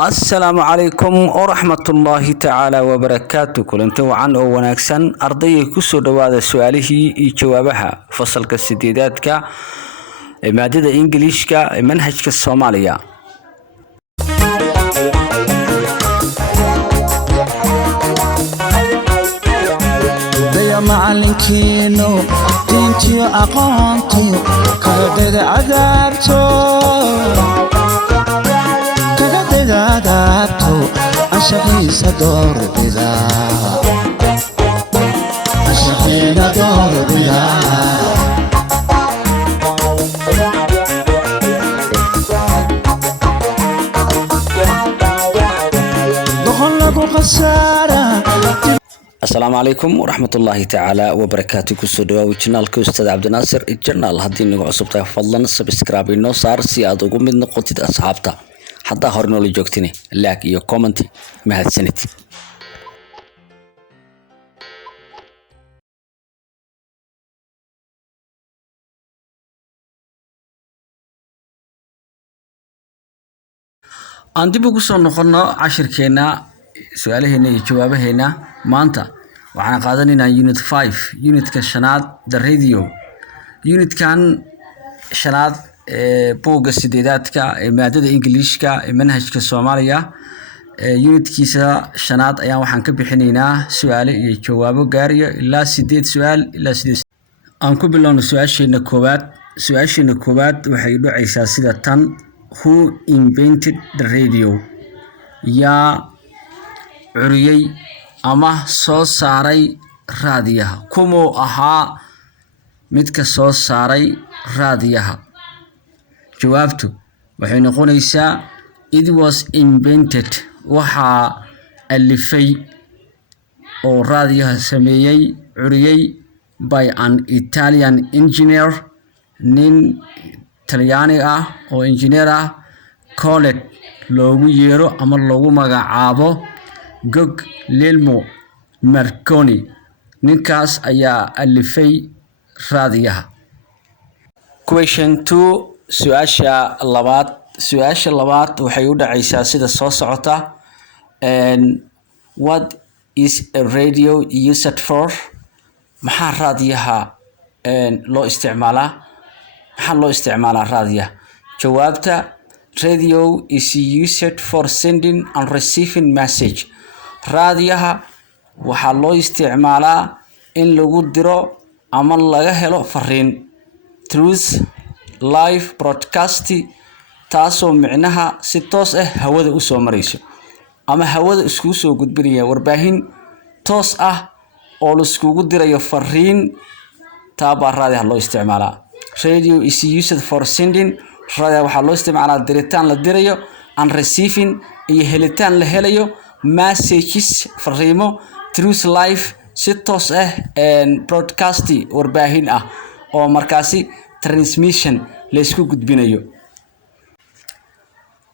السلام عليكم ورحمة الله تعالى وبركاته كلنت وعن أو وناكسن أرضي كسر دواد سؤاله جوابها فصل كالسديدات مادة إنجليش منهج كالصومالية يا معلمكينو دينتي أقانتي كردد عذابتو كردد عذابتو عشقي سدور بذا عشقي دور بذا دخلنا خسارة. السلام عليكم ورحمة الله تعالى وبركاته كسر دواء channel كأستاذ عبد الناصر الجنال هذه نقول صبتها فضلا سبسكرايب إنه صار سيادة وقوم من نقطة أصحابته حتى هرنو اللي جوكتني لايك يو كومنتي مهد سنت عندي بقصة نقولنا عشر كنا سؤاله هنا جوابه هنا مانتا وعنا قادنينا يونت 5 يونت كشناد الراديو يونت كان شناد بوغ السديدات كا مادة إنجليش كا منهج كالصومالية يونت كيسا شناد أيام وحن كبحنينا سؤاله يجوابه قارية إلا سديد سؤال إلا سديد أنكو بالله سؤال شيء نكوبات وحيدو عيسى سيدة تن who invented the radio يا عريي أما soo saaray raadiyaha kumoo ahaa midka soo saaray raadiyaha jawaabtu waxay noqonaysaa it was invented waxaa alifay oo raadiyaha sameeyay curiyay by an Italian engineer nin Talyaani ah oo engineer ah called loogu yeero ama loogu magacaabo Guglielmo Marconi ninkaas ayaa alifay raadiyaha. Question 2 su'aasha labaad waxay u dhacaysaa sida soo socota and what is a radio used for maxaa raadiyaha loo isticmaalaa raadiyaha jawaabta radio is used for sending and receiving message raadiyaha waxaa loo isticmaalaa in lagu diro ama laga helo fariin through live broadcast taasoo micnaha si toos ah hawada u soo marayso ama hawada isku soo gudbinaya warbaahin toos ah oo la iskugu dirayo fariin taaba raadiyaha loo isticmaalaa radio is used for sending raadiyaha waxaa loo isticmaalaa diritaan la dirayo and receiving iyo helitaan la helayo messages fariimo through live si toos ah broadcast warbaahin ah oo markaasi transmission la isku gudbinayo.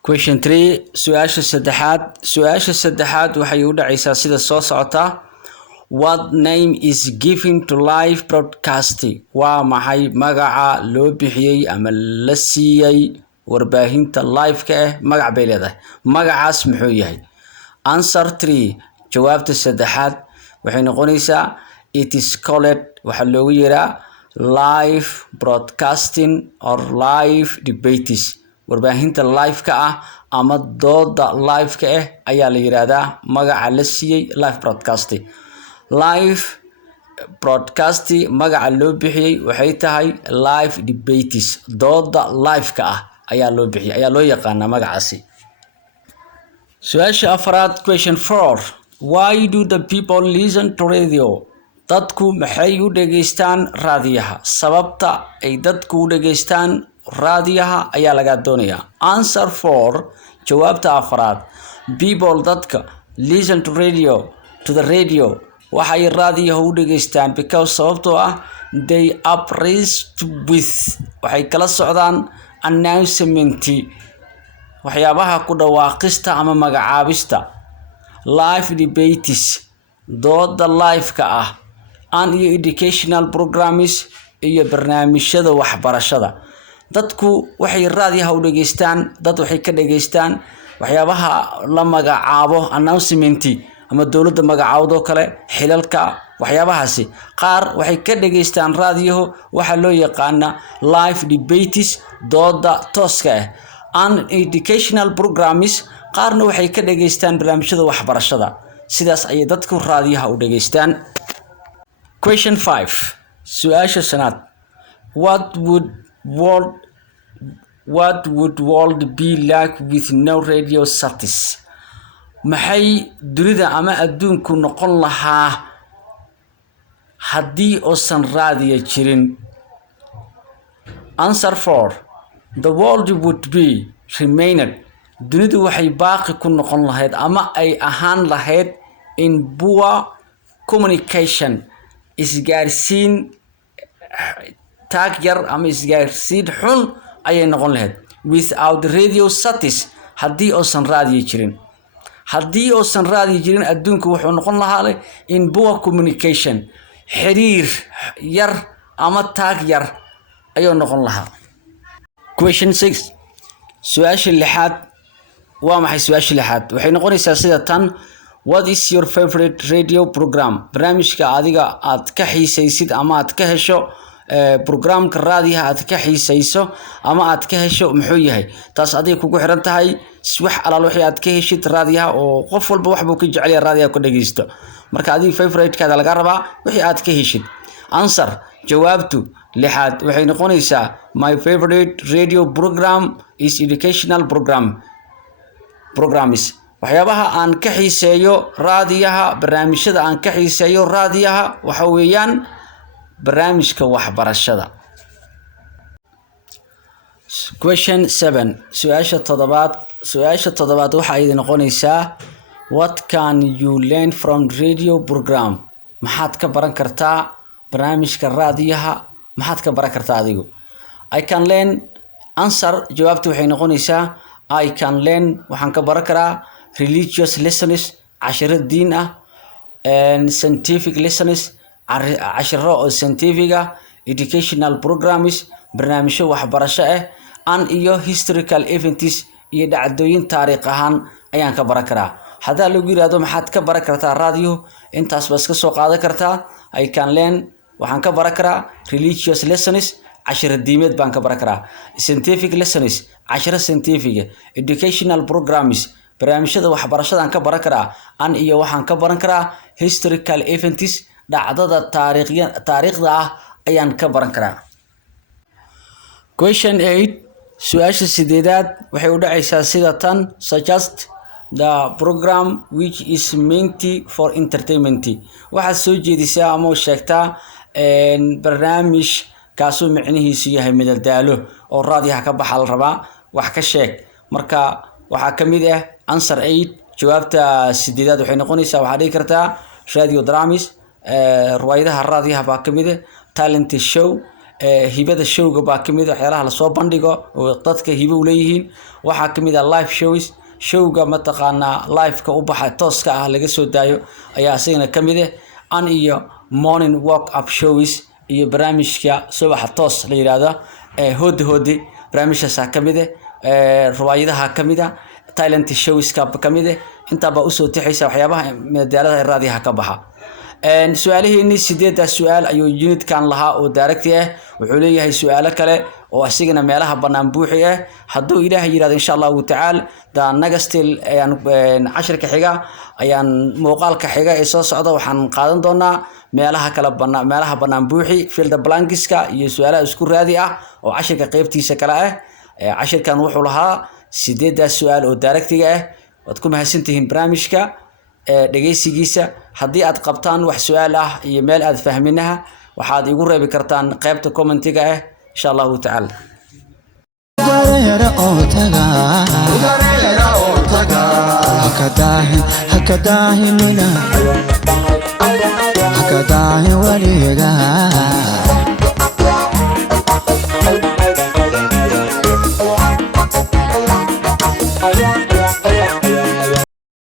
Question 3 su'aasha saddexaad waxay u dhacaysaa sida soo socota what name is given to live broadcast waa maxay magaca loo bixiyay ama la siiyay warbaahinta live ka ah magac bay leedahay magacaas muxuu yahay answer 3 jawaabta saddexaad waxay noqonaysaa it is called waxa loogu yeeraa live broadcasting or live debates warbaahinta live ka ah ama dooda live ka ah ayaa la yiraahdaa magaca la siiyay live broadcast magaca loo bixiyay waxay tahay live debates dooda live ka ah ayaa loo yaqaanaa magacaasi. Su'aasha afraad question 4 why do the people listen to radio dadku maxay u dhageystaan raadiyaha sababta ay dadku u dhageystaan raadiyaha ayaa laga doonayaa answer 4 jawaabta afraad people dadka listen to the radio waxay raadiyaha u dhageystaan because sababtoo ah they appraised with waxay kala socdaan announcement waxyaabaha ku dhawaaqista ama magacaabista live debates dooda live ka ah and educational programs iyo barnaamijyada waxbarashada dadku waxay raadiyaha u dhageystaan dad waxay ka dhageystaan waxyaabaha la magacaabo announcement ama dawladda magacaawdo kale xilalka waxyaabahaasi qaar waxay ka dhageystaan raadiyaha waxa loo yaqaan live debates dooda tooska ah and educational programs qaarna waxay ka dhageystaan barnaamijyada waxbarashada sidaas ay dadku raadiyaha u dhageystaan. Question 5 su'aasha shanaad what would world be like with no radio service maxay dunida ama adduunku noqon lahaa haddii uusan raadiyo jirin. Answer 4 the world would be remained dunidu waxay baaqi ku noqon lahayd ama ay ahaan lahayd in poor communication isgaarsiin taag yar ama isgaarsiin xun ayay noqon lahayd without radio service haddii uusan raadiyo jirin. haddii uusan raadiyo jirin adduunku wuxuu noqon lahaa in poor communication xiriir yar ama taag yar ayuu noqon lahaa. Question 6 su'aasha lixaad waa maxay su'aasha lixaad waxay noqonaysaa sida tan what is your favorite radio program barnaamijka adiga aad ka xiisaysid ama aad ka hesho programka raadiyaha aad ka xiisayso ama aad ka hesho muxuu yahay taas adiga kugu xiran tahay wax alaal wixii aad ka heshid raadiyaha oo qof walba wax buu ka jecel yahay raadiyaha ku dhageysto marka adiga favorite-kaada laga rabaa wixii aad ka heshid. Answer jawaabtu lixaad waxay noqonaysaa my favorite radio program is educational programs waxyaabaha aan ka xiiseeyo raadiyaha barnaamijyada aan ka xiiseeyo raadiyaha waxa weeyaan barnaamijka waxbarashada. Question 7 su'aasha toddobaad waxa ay noqonaysaa what can you learn from radio program maxaad ka baran kartaa barnaamijka raadiyaha maxaad ka baran kartaa adigu. I can learn answer jawaabtu waxay noqonaysaa I can learn waxaan ka baran karaa religious lessons cashiro diin ah and scientific lessons cashiro oo scientific ah educational programs barnaamijyo waxbarasho ah and iyo historical events iyo dhacdooyin taariikh ahaan ayaan ka baran karaa. hadaa lagu yiraahdo maxaad ka baran kartaa raadiyo intaas bas ka soo qaadan kartaa I can learn waxaan ka baran karaa religious lessons cashiro diimeed baan ka baran karaa scientific lessons cashiro scientific educational programs barnaamijyada waxbarashada aan ka baran karaa an iyo waxaan ka baran karaa historical events dhacdada taariikhda ah ayaan ka baran karaa. Question 8 su'aasha sideedaad waxay u dhacaysaa sida tan suggest the program which is meant for entertainment waxaad soo jeedisaa ama sheegtaa barnaamij kaasoo micnihiisu yahay madadaalo oo raadiyaha ka baxa la rabaa wax ka sheeg marka waxaa ka mid ah answer 8 jawaabta sideedaad waxay noqonaysaa waxaad dhigi kartaa radio dramas riwaayadaha raadiyaha baa ka mid ah talent show hibada showga baa ka mid ah waxyaalaha la soo bandhigo oo dadka hibo u leeyihiin waxaa ka mid ah live shows showga mataqaanaa live-ka u baxa tooska ah laga soo daayo ayaa asigana ka mid ah an iyo morning walk up shows iyo barnaamijka subaxa toos la yiraahdo hoodi barnaamijkaas ka mid ah riwaayadaha ka mid ah talent shows ka mid ah inta ba u soo tixaysa waxyaabaha madaalada raadiyaha ka baxa. su'aalaheeni sideeda su'aal ayuu unit-kan lahaa oo direct ah wuxuu leeyahay su'aalo kale oo asigana meelaha banaan buuxi ah hadduu ilaahay yiraahdo insha Allah ta'ala da nagastil ayaan casharka xiga ayaan muuqaalka xiga ee soo socda waxaan qaadan doonaa meelaha kala meelaha banaan buuxi field blankiska iyo su'aalaha isku raadi ah oo casharka qaybtiisa kala ah casharkan wuxuu lahaa sideeda su'aal oo direct-ga ah wad ku mahadsantihiin barnaamijka dhageysigiisa haddii aad qabtaan wax su'aal ah iyo meel aad fahminaha waxaad igu reebi kartaan qaybta commentiga ah insha Allah ta'ala. hakadaahin waligaa